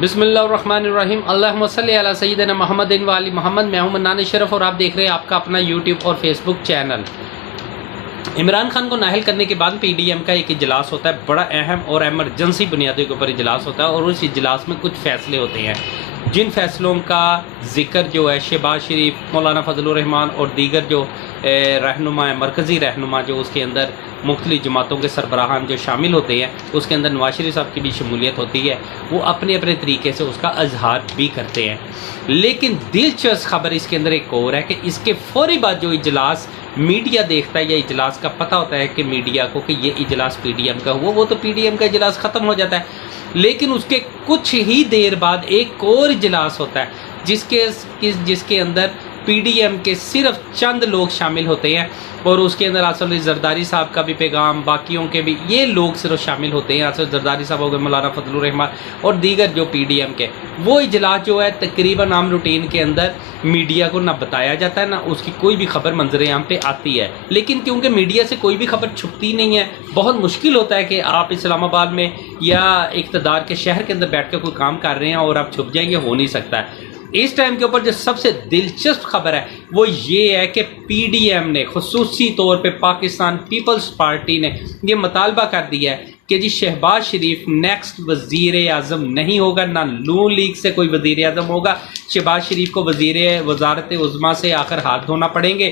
بسم اللہ الرحمن الرحیم، اللہم صلی علی سیدنا محمد و علی محمد۔ میں ہوں منان شرف اور آپ دیکھ رہے ہیں آپ کا اپنا یوٹیوب اور فیس بک چینل۔ عمران خان کو نااہل کرنے کے بعد پی ڈی ایم کا ایک اجلاس ہوتا ہے، بڑا اہم اور ایمرجنسی بنیادوں کے اوپر اجلاس ہوتا ہے، اور اس اجلاس میں کچھ فیصلے ہوتے ہیں جن فیصلوں کا ذکر جو ہے شہباز شریف، مولانا فضل الرحمان اور دیگر جو رہنما مرکزی رہنما جو اس کے اندر مختلف جماعتوں کے سربراہان جو شامل ہوتے ہیں، اس کے اندر نواز شریف صاحب کی بھی شمولیت ہوتی ہے، وہ اپنے اپنے طریقے سے اس کا اظہار بھی کرتے ہیں۔ لیکن دلچسپ خبر اس کے اندر ایک اور ہے کہ اس کے فوری بعد جو اجلاس میڈیا دیکھتا ہے یا اجلاس کا پتہ ہوتا ہے کہ میڈیا کو کہ یہ اجلاس پی ڈی ایم کا ہوا، وہ تو پی ڈی ایم کا اجلاس ختم ہو جاتا ہے، لیکن اس کے کچھ ہی دیر بعد ایک اور اجلاس ہوتا ہے جس کے اندر پی ڈی ایم کے صرف چند لوگ شامل ہوتے ہیں، اور اس کے اندر اسد زرداری صاحب کا بھی پیغام، باقیوں کے بھی یہ لوگ صرف شامل ہوتے ہیں۔ اسد زرداری صاحب ہو گئے، مولانا فضل الرحمان اور دیگر جو پی ڈی ایم کے، وہ اجلاس جو ہے تقریباً عام روٹین کے اندر میڈیا کو نہ بتایا جاتا ہے، نہ اس کی کوئی بھی خبر منظر عام پہ آتی ہے، لیکن کیونکہ میڈیا سے کوئی بھی خبر چھپتی نہیں ہے، بہت مشکل ہوتا ہے کہ آپ اسلام آباد میں یا اقتدار کے شہر کے اندر بیٹھ کے کوئی کام کر رہے ہیں اور آپ چھپ جائیں گے، ہو نہیں سکتا ہے۔ اس ٹائم کے اوپر جو سب سے دلچسپ خبر ہے وہ یہ ہے کہ پی ڈی ایم نے خصوصی طور پہ پاکستان پیپلز پارٹی نے یہ مطالبہ کر دیا ہے کہ جی شہباز شریف نیکسٹ وزیر اعظم نہیں ہوگا، نہ نون لیگ سے کوئی وزیر اعظم ہوگا۔ شہباز شریف کو وزارت عظمیٰ سے آخر ہاتھ دھونا پڑیں گے،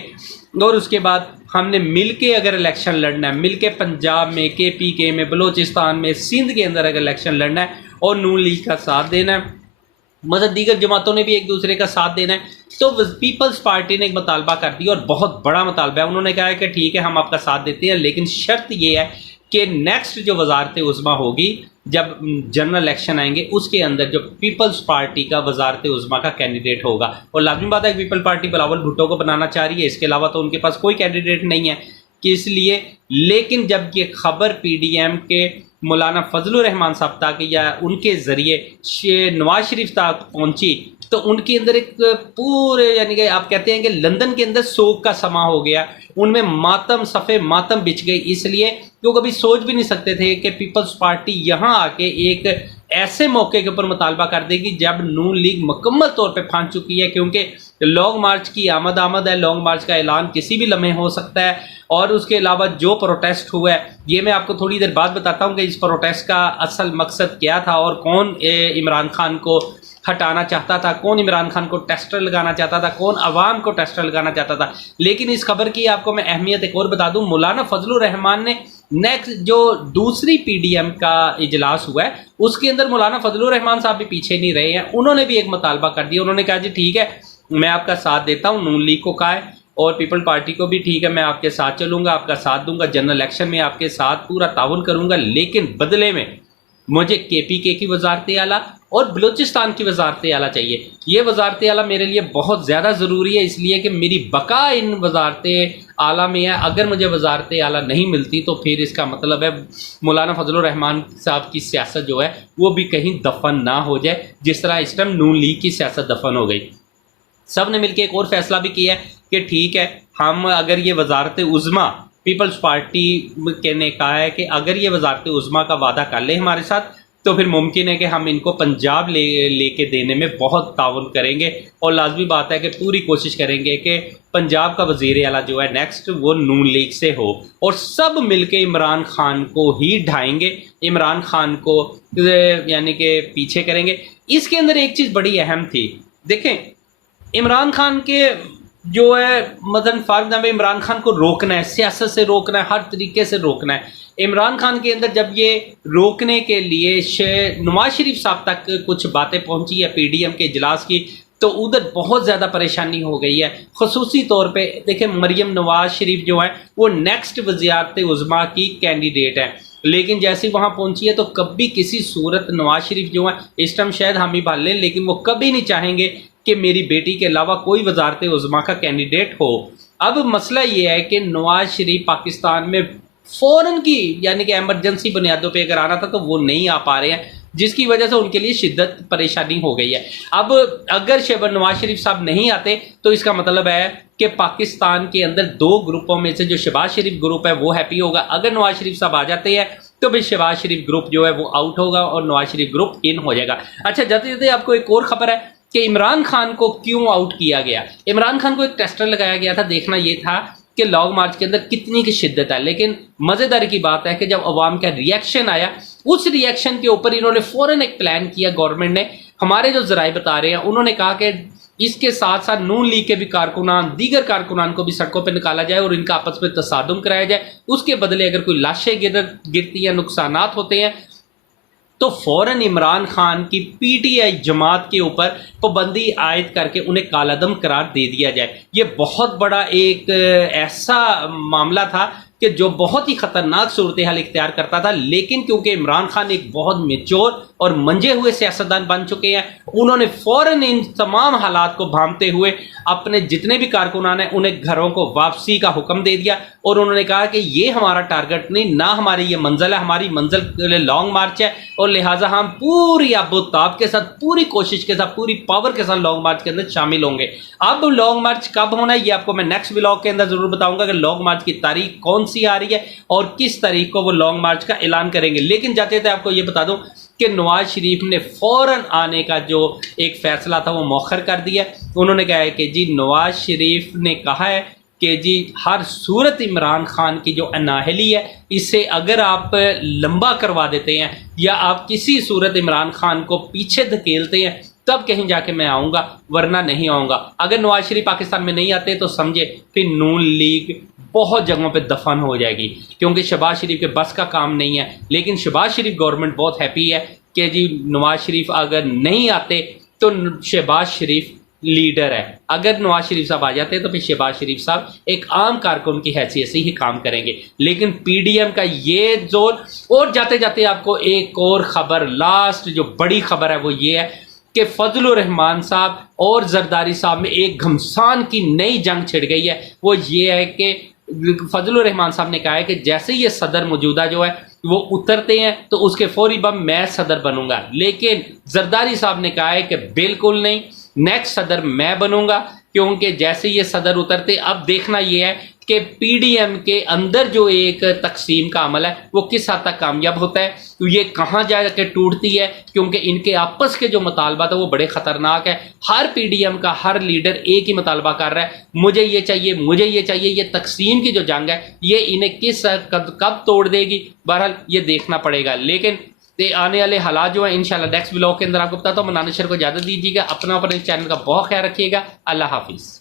اور اس کے بعد ہم نے مل کے اگر الیکشن لڑنا ہے، مل کے پنجاب میں، کے پی کے میں، بلوچستان میں، سندھ کے اندر اگر الیکشن لڑنا ہے اور نون لیگ کا ساتھ دینا ہے، مطلب دیگر جماعتوں نے بھی ایک دوسرے کا ساتھ دینا ہے، تو پیپلز پارٹی نے ایک مطالبہ کر دیا، اور بہت بڑا مطالبہ ہے۔ انہوں نے کہا ہے کہ ٹھیک ہے ہم آپ کا ساتھ دیتے ہیں، لیکن شرط یہ ہے کہ نیکسٹ جو وزارت عظمیٰ ہوگی، جب جنرل الیکشن آئیں گے، اس کے اندر جو پیپلز پارٹی کا وزارت عظمیٰ کا کینڈیڈیٹ ہوگا، اور لازمی بات ہے کہ پیپل پارٹی بلاول بھٹو کو بنانا چاہ رہی ہے، اس کے علاوہ تو ان کے پاس کوئی کینڈیڈیٹ نہیں ہے کہ اس لیے۔ لیکن جب یہ خبر پی ڈی ایم کے مولانا فضل الرحمان صاحب تک یا ان کے ذریعے نواز شریف تک پہنچی، تو ان کے اندر ایک پورے یعنی کہ آپ کہتے ہیں کہ لندن کے اندر سوگ کا سما ہو گیا، ان میں ماتم صفے ماتم بچ گئی، اس لیے کہ وہ کبھی سوچ بھی نہیں سکتے تھے کہ پیپلز پارٹی یہاں آ کے ایک ایسے موقع کے اوپر مطالبہ کر دے گی جب نون لیگ مکمل طور پہ پھانس چکی ہے، کیونکہ لانگ مارچ کی آمد ہے، لانگ مارچ کا اعلان کسی بھی لمحے ہو سکتا ہے، اور اس کے علاوہ جو پروٹیسٹ ہوا ہے، یہ میں آپ کو تھوڑی دیر بعد بتاتا ہوں کہ اس پروٹیسٹ کا اصل مقصد کیا تھا، اور کون عمران خان کو ہٹانا چاہتا تھا، کون عمران خان کو ٹیسٹر لگانا چاہتا تھا، کون عوام کو ٹیسٹر لگانا چاہتا تھا۔ لیکن اس خبر کی آپ کو میں اہمیت ایک اور بتا دوں، مولانا فضل الرحمان نے نیکسٹ جو دوسری پی ڈی ایم کا اجلاس ہوا ہے، اس کے اندر مولانا فضل الرحمان صاحب بھی پیچھے نہیں رہے ہیں، انہوں نے بھی ایک مطالبہ کر دیا، انہوں نے کہا جی ٹھیک ہے میں آپ کا ساتھ دیتا ہوں، نون لیگ کو کہا ہے اور پیپل پارٹی کو بھی ٹھیک ہے میں آپ کے ساتھ چلوں گا، آپ کا ساتھ دوں گا، جنرل الیکشن میں آپ کے ساتھ پورا تعاون کروں گا، لیکن بدلے میں مجھے کے پی کے کی وزارت اعلیٰ اور بلوچستان کی وزارت اعلیٰ چاہیے۔ یہ وزارت اعلیٰ میرے لیے بہت زیادہ ضروری ہے، اس لیے کہ میری بقا ان وزارت اعلیٰ میں ہے۔ اگر مجھے وزارت اعلیٰ نہیں ملتی تو پھر اس کا مطلب ہے مولانا فضل الرحمان صاحب کی سیاست جو ہے وہ بھی کہیں دفن نہ ہو جائے، جس طرح اس ٹائم نون لیگ کی سیاست دفن ہو گئی۔ سب نے مل کے ایک اور فیصلہ بھی کیا ہے کہ ٹھیک ہے ہم اگر یہ وزارت عظمیٰ پیپلز پارٹی نے کہا ہے کہ اگر یہ وزارت عظمیٰ کا وعدہ کر لیں ہمارے ساتھ تو پھر ممکن ہے کہ ہم ان کو پنجاب لے کے دینے میں بہت تعاون کریں گے، اور لازمی بات ہے کہ پوری کوشش کریں گے کہ پنجاب کا وزیر اعلیٰ جو ہے نیکسٹ وہ نون لیگ سے ہو، اور سب مل کے عمران خان کو ہی ڈھائیں گے، عمران خان کو یعنی کہ پیچھے کریں گے۔ اس کے اندر ایک چیز بڑی اہم تھی، دیکھیں عمران خان کے جو ہے مثلاً فارغ عمران خان کو روکنا ہے، سیاست سے روکنا ہے، ہر طریقے سے روکنا ہے۔ عمران خان کے اندر جب یہ روکنے کے لیے نواز شریف صاحب تک کچھ باتیں پہنچی ہے پی ڈی ایم کے اجلاس کی، تو ادھر بہت زیادہ پریشانی ہو گئی ہے۔ خصوصی طور پہ دیکھیں مریم نواز شریف جو ہے وہ نیکسٹ وزارت عظمیٰ کی کینڈیڈیٹ ہے، لیکن جیسے وہاں پہنچی ہے تو کبھی کسی صورت نواز شریف جو ہے اس ٹائم شاید ہم ہی بھال لیں، لیکن وہ کبھی نہیں چاہیں گے کہ میری بیٹی کے علاوہ کوئی وزارت عظمیٰ کا کینڈیڈیٹ ہو۔ اب مسئلہ یہ ہے کہ نواز شریف پاکستان میں فوراً کی یعنی کہ ایمرجنسی بنیادوں پہ اگر آنا تھا تو وہ نہیں آ پا رہے ہیں، جس کی وجہ سے ان کے لیے شدت پریشانی ہو گئی ہے۔ اب اگر نواز شریف صاحب نہیں آتے تو اس کا مطلب ہے کہ پاکستان کے اندر دو گروپوں میں سے جو شہباز شریف گروپ ہے وہ ہیپی ہوگا، اگر نواز شریف صاحب آ جاتے ہیں تو پھر شہباز شریف گروپ جو ہے وہ آؤٹ ہوگا اور نواز شریف گروپ ان ہو جائے گا۔ اچھا، جاتے جاتے آپ کو ایک اور خبر ہے کہ عمران خان کو کیوں آؤٹ کیا گیا۔ عمران خان کو ایک ٹیسٹر لگایا گیا تھا، دیکھنا یہ تھا کہ لانگ مارچ کے اندر کتنی کی شدت ہے، لیکن مزیدار کی بات ہے کہ جب عوام کا ریئیکشن آیا، اس ریئیکشن کے اوپر انہوں نے فوراً ایک پلان کیا گورنمنٹ نے۔ ہمارے جو ذرائع بتا رہے ہیں انہوں نے کہا کہ اس کے ساتھ ساتھ نون لیگ کے بھی کارکنان، دیگر کارکنان کو بھی سڑکوں پہ نکالا جائے اور ان کا آپس میں تصادم کرایا جائے، اس کے بدلے اگر کوئی لاشیں گرتی ہیں، نقصانات ہوتے ہیں تو فوراً عمران خان کی پی ٹی آئی جماعت کے اوپر پابندی عائد کر کے انہیں کالعدم قرار دے دیا جائے۔ یہ بہت بڑا ایک ایسا معاملہ تھا کہ جو بہت ہی خطرناک صورتحال اختیار کرتا تھا، لیکن کیونکہ عمران خان ایک بہت میچور اور منجے ہوئے سیاستدان بن چکے ہیں، انہوں نے فوراً ان تمام حالات کو بھانپتے ہوئے اپنے جتنے بھی کارکنان ہیں انہیں گھروں کو واپسی کا حکم دے دیا، اور انہوں نے کہا کہ یہ ہمارا ٹارگٹ نہیں، نہ ہماری یہ منزل ہے، ہماری منزل لانگ مارچ ہے، اور لہٰذا ہم پوری آب و تاب کے ساتھ، پوری کوشش کے ساتھ، پوری پاور کے ساتھ لانگ مارچ کے اندر شامل ہوں گے۔ اب لانگ مارچ کب ہونا ہے یہ آپ کو میں نیکسٹ ولاگ کے اندر ضرور بتاؤں گا کہ لانگ مارچ کی تاریخ کون سی آ رہی ہے اور کس تاریخ کو وہ لانگ مارچ کا اعلان کریں گے۔ لیکن جاتے تھے آپ کو یہ بتا دوں کہ نواز شریف نے فوراً آنے کا جو ایک فیصلہ تھا وہ مؤخر کر دیا۔ انہوں نے کہا ہے کہ جی نواز شریف نے کہا ہے کہ جی ہر صورت عمران خان کی جو نااہلی ہے اسے اگر آپ لمبا کروا دیتے ہیں یا آپ کسی صورت عمران خان کو پیچھے دھکیلتے ہیں تب کہیں جا کے میں آؤں گا، ورنہ نہیں آؤں گا۔ اگر نواز شریف پاکستان میں نہیں آتے تو سمجھے پھر نون لیگ بہت جگہوں پہ دفن ہو جائے گی، کیونکہ شہباز شریف کے بس کا کام نہیں ہے۔ لیکن شہباز شریف گورنمنٹ بہت ہیپی ہے کہ جی نواز شریف اگر نہیں آتے تو شہباز شریف لیڈر ہے، اگر نواز شریف صاحب آ جاتے ہیں تو پھر شہباز شریف صاحب ایک عام کارکن کی حیثیت سے ہی کام کریں گے۔ لیکن پی ڈی ایم کا یہ زور، اور جاتے جاتے آپ کو ایک اور خبر، لاسٹ جو بڑی خبر ہے وہ یہ ہے کہ فضل الرحمان صاحب اور زرداری صاحب میں ایک گھمسان کی نئی جنگ چھڑ گئی ہے۔ وہ یہ ہے کہ فضل الرحمان صاحب نے کہا ہے کہ جیسے یہ صدر موجودہ جو ہے وہ اترتے ہیں تو اس کے فوری بعد میں صدر بنوں گا، لیکن زرداری صاحب نے کہا ہے کہ بالکل نہیں، نیکسٹ صدر میں بنوں گا، کیونکہ جیسے یہ صدر اترتے، اب دیکھنا یہ ہے کہ پی ڈی ایم کے اندر جو ایک تقسیم کا عمل ہے وہ کس حد تک کامیاب ہوتا ہے، تو یہ کہاں جا کے ٹوٹتی ہے، کیونکہ ان کے آپس کے جو مطالبات ہیں وہ بڑے خطرناک ہیں۔ ہر پی ڈی ایم کا ہر لیڈر ایک ہی مطالبہ کر رہا ہے، مجھے یہ چاہیے، مجھے یہ چاہیے۔ یہ تقسیم کی جو جنگ ہے یہ انہیں کب توڑ دے گی، بہرحال یہ دیکھنا پڑے گا۔ لیکن آنے والے حالات جو ہیں انشاءاللہ نیکسٹ ولاگ کے اندر آپ کو بتاتا ہوں۔ منان شر کو اجازت دیجیے گا، اپنا اس چینل کا بہت خیال رکھیے گا۔ اللہ حافظ۔